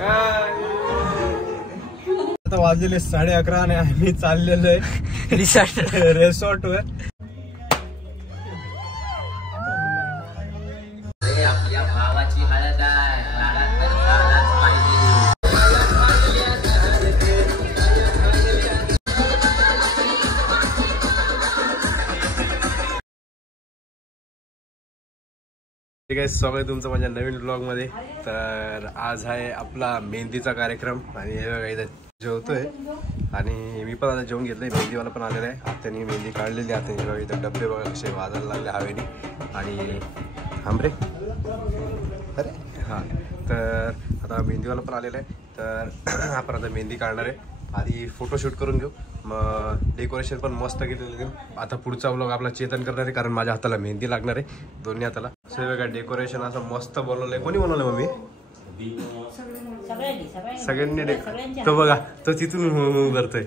आता वाजलेले 11:30 आणि आम्ही चाललेलो आहे रिसॉर्ट वर. आपल्या भावाची हळद आहे. ठीक आहे, स्वागत आहे तुमचं माझ्या नवीन ब्लॉग मध्ये. तर आज आहे आपला मेहंदीचा कार्यक्रम आणि हे बघा इथं जेवतोय आणि मी पण आता जेवून घेतलंय. मेहंदीवाला पण आलेला आहे. त्यांनी मेहंदी काढलेली आहे. आता बघा इथं डबे बघा कसे वाजायला लागले हवेने आणि आंबरे. अरे हां, तर आता मेहंदीवाला पण आलेला आहे. तर आपण आता मेहंदी काढणार आहे. आधी फोटोशूट करून घेऊ, मग डेकोरेशन पण मस्त केलेलं. आता पुढचा व्लॉग आपला चेतन करणार आहे, कारण माझ्या हाताला मेहंदी लागणार आहे, दोन्ही हाताला. बघा डेकोरेशन असं मस्त बनवलंय. कोणी बनवलं मम्मी? सगळ्यांनी. तो बघा तो तिथून करतोय.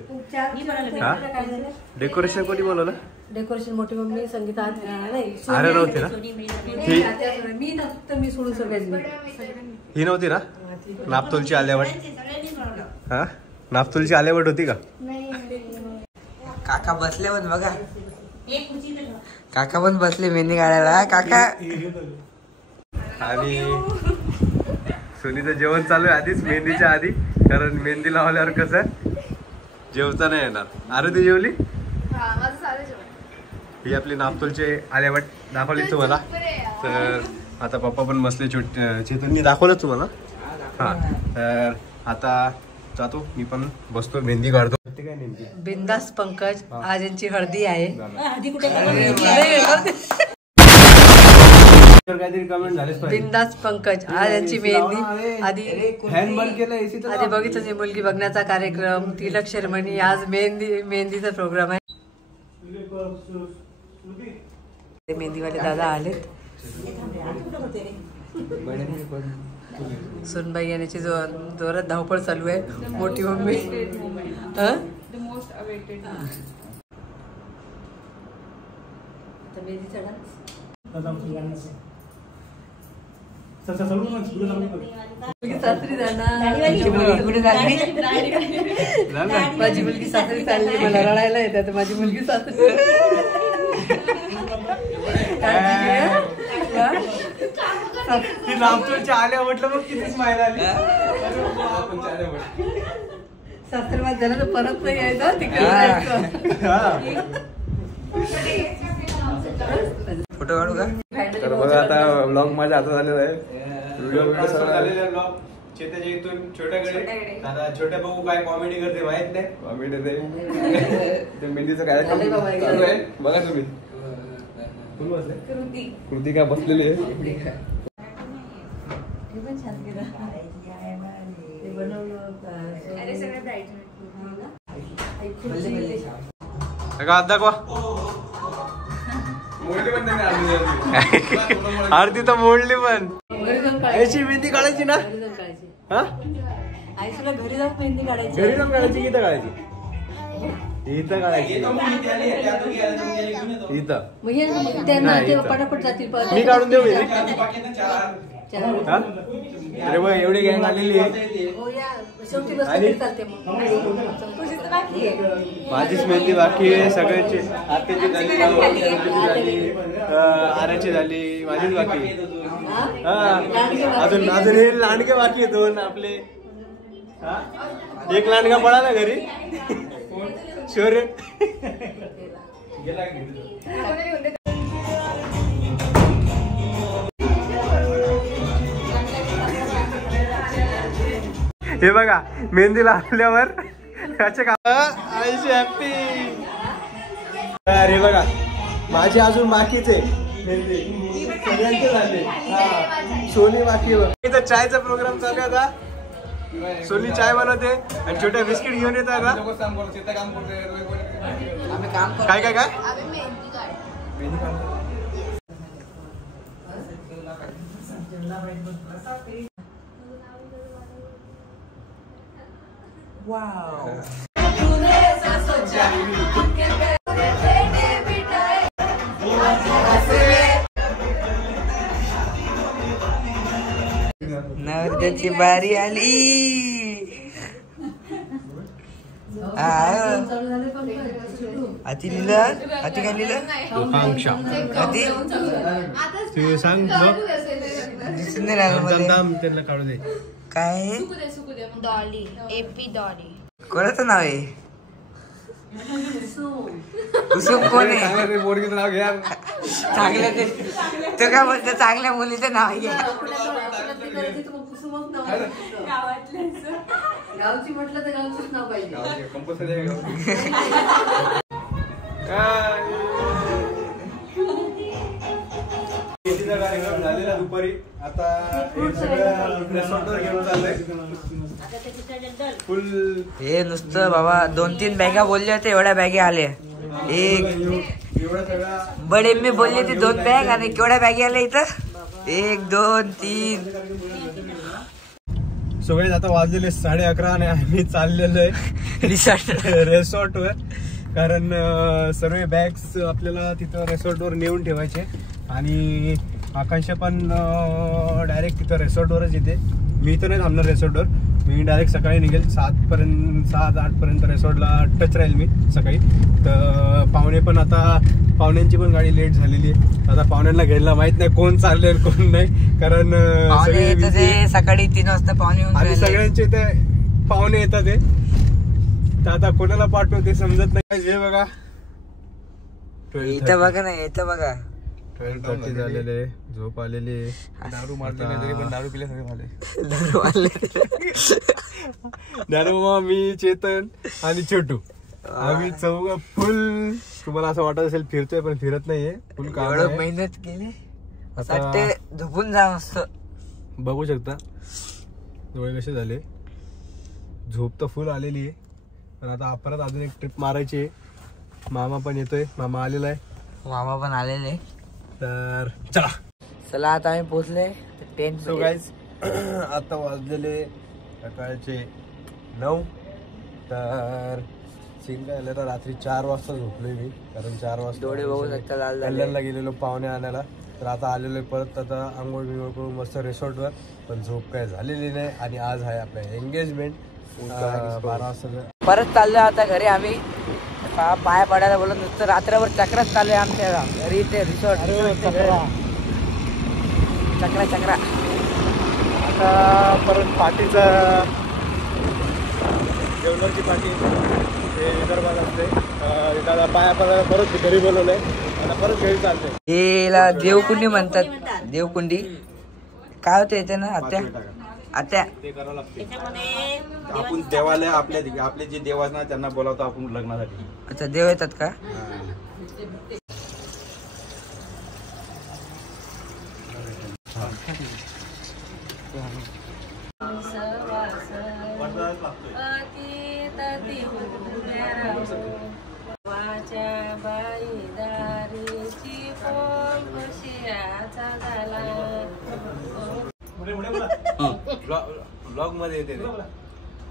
हा, डेकोरेशन कोणी बनवलं? डेकोरेशन मोठी मम्मी, संगीता अरे नव्हती ना मी सोडून सगळ्यांनी. ही नव्हती ना नापतोलची आल्यावट? हा, नापतोलची आल्यावट होती का? काका बसले पण बघा, काका पण बसले मेहंदी काढायला. काका आणि सोनीचं जेवण चालू आहे आधीच मेहंदीच्या आधी, कारण मेहंदी लावल्यावर कसं जेवता नाही येणार. अरे ती जेवली? ही आपली नापतोलचे आल्यावट दाखवली तुम्हाला. तर आता पप्पा पण बसले. चेतननी दाखवलं तुम्हाला. हा, तर आता जातो मी पण बसतो, मेहंदी काढतो. काय नेमकी? बिंदास पंकज, आज यांची हळदी आहे. काहीतरी कमेंट झालेच पाहिजे. बिंदास पंकज, आज यांची मेहंदी. आधी फॅन बंद केलं, आधी बघितलं मुलगी बघण्याचा कार्यक्रम, तिलक शर्मणी. आज मेहंदीचा प्रोग्राम आहे. मेहंदीवाले दादा आलेत. सुनबाई यांची जोरात धावपळ चालू आहे. मोठी मम्मी सासरी जाणार. माझी मुलगी सासरी चालली, मला रडायला येतात. माझी मुलगी सासरी आल्या म्हटलं मग किती स्माईल आली. सासरवाद झाला तर परत नाही यायचं, तिकडे फोटो काढू का? तर बघा आता ब्लॉग माझ्या हातात आलेला आहे. व्हिडिओ सर्व झालेला आहे. ब्लॉग चेताच्या इथून छोट्याकडे. आता छोट्या बघू काय कॉमेडी करते माहित नाही. कॉमेडी ते मेहंदीचं काय चालू आहे बघा तुम्ही. कृती काय बसलेली आहे. दाखवा आरती तर मोडली पण. याची मेहंदी काढायची ना? हा, घरी जाऊन मेहंदी काढायची. घरी जाऊन काढायची, इथं काढायची? इथं काढायची. इथं पटापट जातील. मी काढून देऊ. अरे बघ एवढी गँग आलेली आहे. माझीच मेहंदी बाकी आहे. सगळ्यांची आत्याची झाली, आर्याची झाली, माझीच बाकी. हा, अजून हे लांडगे बाकी आहे दोन आपले. एक लांडगा पळाला घरी. शौर्य हे बघा मेहंदी लावल्यावर आईशी हॅप्पी. अरे बघा माझी अजून बाकीच आहे मेहंदी, सगळ्यांचे झाले. हा, सोनी बाकी. इथं चायचा प्रोग्राम चालू आहे. आता सोनी चाय बनवते आणि छोट्या बिस्किट घेऊन येतात का? काय काय काय नवरी त्याची बारी आली. आती लिहिलं, आती काय लिहिलं? आकांक्षा. आती तू सांग दिसून नाही राहिलं मध्ये. त्यांना काढू दे. काय डॉली, एपी डॉली. कोणाचं नाव आहे? कुसुम कोण आहे? पोरगीचं नाव घ्या. चांगल्या तो काय बोलतो? चांगल्या मुलीचं नाव घ्या. गावची म्हटलं तर गावचंच नाव पाहिजे. कंपल्सरी कार्यक्रम झालेला दुपारी. आता रिसॉर्टवर घेऊन चाललंय फुल. हे नुसतं बाबा 2-3 बॅगा बोलले होते, एवढ्या बॅगा आल्या. एक एवढा सगळा बडे मी बोलले होते 2 बॅग आणि केवढ्या बॅगी आल्या इथं? 1 2 3. सगळे आता वाजलेले 11:30 आणि आम्ही चाललेलो आहे रिसॉर्टवर. कारण सर्व बॅग्स आपल्याला तिथं रिसॉर्टवर नेऊन ठेवायचे आणि आकांक्षा पण डायरेक्ट तिथं रिसॉर्टवरच येते. मी तर नाही थांबणार रिसॉर्टवर. मी डायरेक्ट सकाळी निघेल 7-8 पर्यंत रिसॉर्टला टच राहील मी सकाळी. तर पाहुणे पण आता पाहुण्यांची पण गाडी लेट झालेली आहे. आता पाहुण्यांना घ्यायला माहित नाही कोण चालले कोण नाही. कारण सकाळी 3 वाजता पाहुणे आणि सगळ्यांचे ते पाहुणे येतात ते. तर आता कोणाला पाठवू ते समजत नाही. हे बघा इथं बघा ना, इथं बघा 12:30 झालेले. झोप आलेली. दारू मारले नाही तरी पण दारू पिल्यासारखे झाले. दारू मी चेतन आणि छोटू आम्ही चौघ फुल. तुम्हाला असं वाटत असेल फिरतोय पण फिरत नाहीये. फुल काम मेहनत केली. आता झोपून जा मस्त. बघू शकता डोळे कसे झाले. झोप तर फुल आलेली आहे. पण आता परत अजून एक ट्रिप मारायची आहे. मामा पण येतोय. मामा आलेला आहे. मामा पण आलेले. तर चला आता आम्ही पोहोचले टेंट. सो गाईज आता वाजलेले सकाळचे 9. तर शिंगा आल्या तर रात्री 4 वाजता झोपलोय मी. कारण 4 वाजता डोळे बघू शकता लाल झाले. कल्याणला गेलेलो पाहुणे आणायला. तर आता आलेलो परत. आता आंघोळ बिंघोळ करून मस्त रिसॉर्टवर. पण झोप काय झालेली नाही. आणि आज आहे आपल्या एंगेजमेंट 12 वाजता. परत चाललो आता घरी. आम्ही पाया पडायला बोलत नुसतं रात्रभर चक्रात चालू आहे आमच्या घरी. ते रिसॉर्ट चक्रा. आता परत पार्टीचा जेवणाची पार्टी हे विदर्भात असते. दादा पाया पडायला परत घरी बोलवलंय. आता परत घरी चालते. हेला देवकुंडी म्हणतात. देवकुंडी काय होते येते ना आत्या ते करावं लागते. आपण देवाला आपले जे देव असणार त्यांना बोलावतो आपण लग्नासाठी. अच्छा देव येतात का? ब्लॉग मध्ये येते.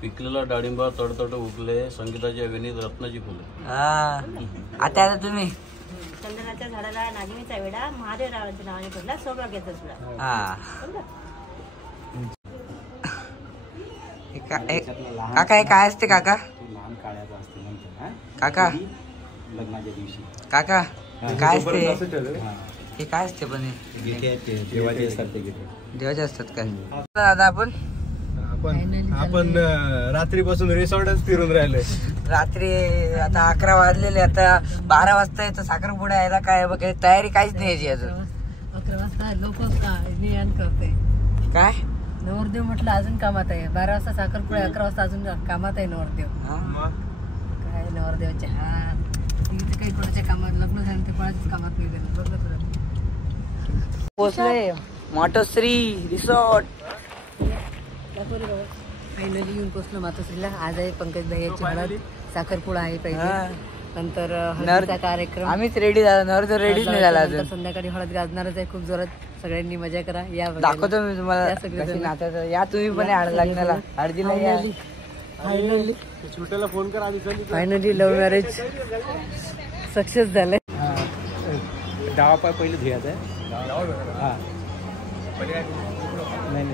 पिकलेला डाळिंबा तडतड उगले, संगीताच्या वेणीत रत्नाची फुले. आता तुम्ही चंदनाच्या झाडाला नागिनीचा वेडा महादेवरावांच्या नावाने पडला. सौभाग्याचा सुद्धा. काका हे काय असते काका? लहान काळ्याचा असते म्हणतात काका लग्नाच्या दिवशी. काका काय असते हे? काय असते पण देवाचे असतात ते गिटे. देवाचे असतात काय? दादा आपण रात्रीपासून रिसॉर्टच फिरून राहिलोय. रात्री आता 11 वाजलेले. आता 12 वाजता येतो साखरपुडा यायला. काय बघ तयारी काहीच नाही याची अजून. 11 वाजता लोक नियन करते काय नवरदेव म्हटलं अजून कामात आहे. 12 वाजता साखरपुडा, 11 वाजता अजून कामात आहे नवरदेव. काय नवरदेवाचे इथे काही कोणाच्या कामात लग्न झालं ते कोणाच्याच कामात नाही गेलं. बघलं पोचले मातोश्री रिसॉर्ट. फायनली येऊन पोचलो मातोश्रीला. आज आहे पंकज भाईची हळद. साखरपुडा आहे पहिले. नंतर हळदीचा कार्यक्रम. आम्हीच रेडी झाला. नर तर रेडीच नाही झाला अजून. संध्याकाळी हळद गाजणारच आहे खूप जोरात. सगळ्यांनी मजा करा. या दाखवतो मी तुम्हाला कशी नाचायचं. या तुम्ही पण लग्नाला हळदीला या. छोट्याला फोन कर आधी. फायनली लव्ह मॅरेज सक्सेस झालंय. डावा पाय पहिले धुयाचा आहे. नाही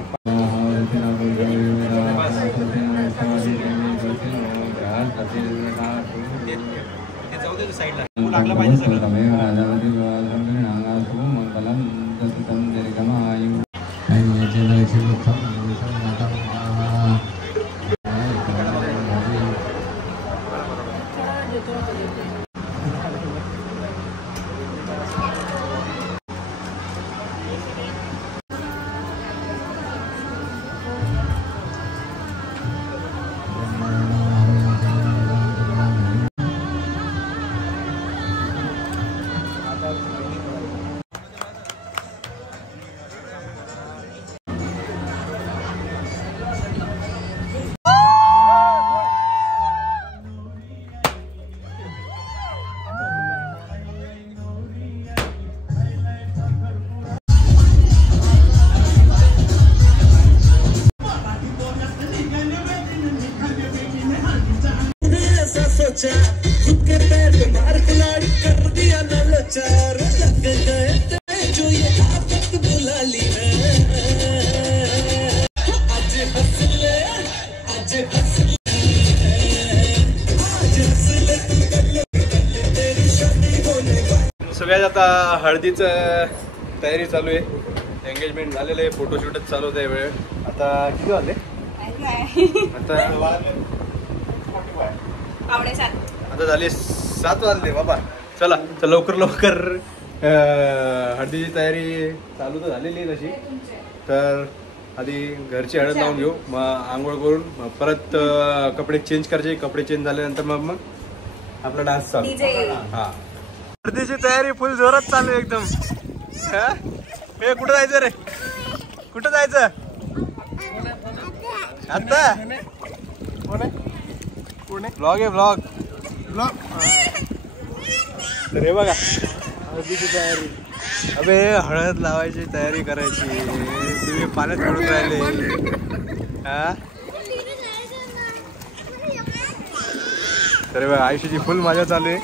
सगळ्यात आता हळदीचं तयारी चालू आहे. एंगेजमेंट झालेलं आहे, फोटोशूटच चालू होत आहे. वेळ आता किती वाजले? आता झाले 7 वाजले बाबा. चला तर लवकर लवकर हळदीची तयारी चालू तर झालेली आहे तशी. तर आधी घरची हळद लावून घेऊ, मग आंघोळ करून मग परत कपडे चेंज करायचे. कपडे चेंज झाल्यानंतर मग आपला डान्स चालू. हा, हळदीची तयारी फुल जोरात चालू आहे एकदम. हे कुठं जायचं रे? कुठं जायचं आता? ब्लॉग आहे ब्लॉग. तर हे बघा हळदीची तयारी. अबे हळद लावायची तयारी करायची, तुम्ही पाण्यात पडून राहिले. हा, तर बघा आयुष्याची फुल मजा चालू आहे.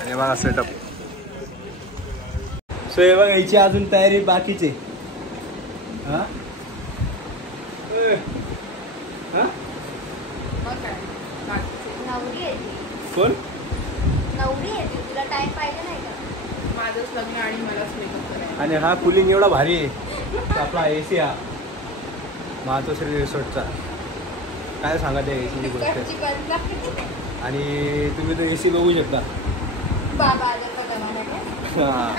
आणि बघा सेटअप. सो हे बघा हिची अजून तयारी बाकीची. हा, कोण नवरी आहे ती, तुला टाइम पाहिजे नाही का? माझंच लग्न आणि मलाच मेकअप करायचा. आणि हा कूलिंग एवढा भारी आहे आपला एसी. हा मातोश्री रिसॉर्टचा. काय सांगा त्या एसीची गोष्ट. आणि तुम्ही तो एसी बघू शकता. बाबा आलं का जमान्यात? हा,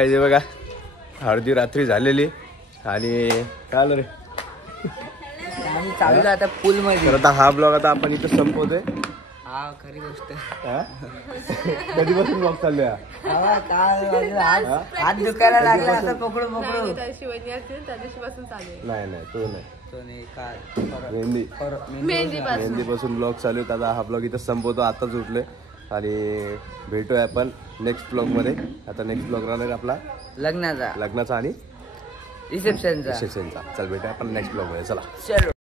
काय जे बघा हळदी रात्री झालेली आणि काय आलं रे आम्ही चाललो आता पूल मध्ये. तर आता हा ब्लॉग आता आपण इथं संपवतोय. हा खरी गोष्ट. कधीपासून ब्लॉग चाललोय हा, काय हात दुखायला लागला आता पकडू पकडू. शिवणी असतील त्या दिवशीपासून चालू आहे. नाही तू नाही तो नाही, काय मेहंदी पासून ब्लॉग चालू आहे. आता हा ब्लॉग इथं संपवतो. आताच उठलोय आणि भेटूया आपण नेक्स्ट ब्लॉग मध्ये. आता नेक्स्ट ब्लॉग राहणार आपला लग्नाचा आणि रिसेप्शनचा. चल भेटूया आपण नेक्स्ट ब्लॉग मध्ये. चला. चलो.